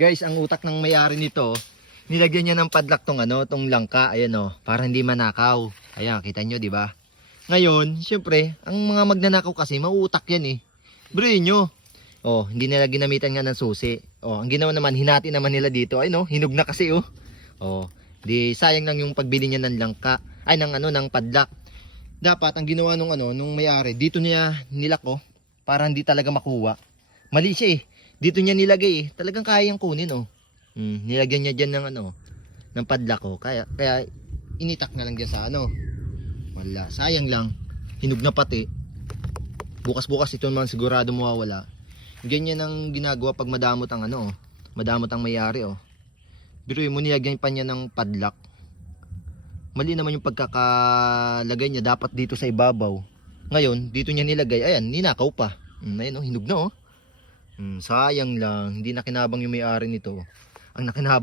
Guys, ang utak ng may-ari nito, nilagyan niya ng padlock tong ano, tong langka, ayan oh, para hindi manakaw. Ayan, kita nyo, di ba? Ngayon, syempre, ang mga magnanakaw kasi, mauutak yan eh. Bro, nyo. Oh, hindi nila ginamitan nga ng susi. Oh, ang ginawa naman, hinati naman nila dito. Ay no, hinug na kasi oh. Oh, di sayang lang yung pagbili niya ng langka. Ay, ng ano, ng padlock. Dapat, ang ginawa nung ano, nung may-ari, dito niya nilak oh, para hindi talaga makuha. Mali siya eh. Dito niya nilagay eh. Talagang kaya yung kunin oh. Hmm, nilagyan niya dyan ng ano, ng padlock oh. Kaya, kaya initak na lang dyan sa ano. Wala, sayang lang. Hinug na pati. Bukas-bukas ito naman sigurado mawawala. Ganyan ang ginagawa pag madamot ang ano oh. Madamot ang mayari oh. Pero mo nilagyan pa niya ng padlock. Mali naman yung pagkakalagay niya dapat dito sa ibabaw. Ngayon, dito niya nilagay. Ayan, ninakaw pa. Mm, ayun oh, hinug na oh. Mm, sayang lang, hindi nakinabang yung may-ari nito. Ang nakinabang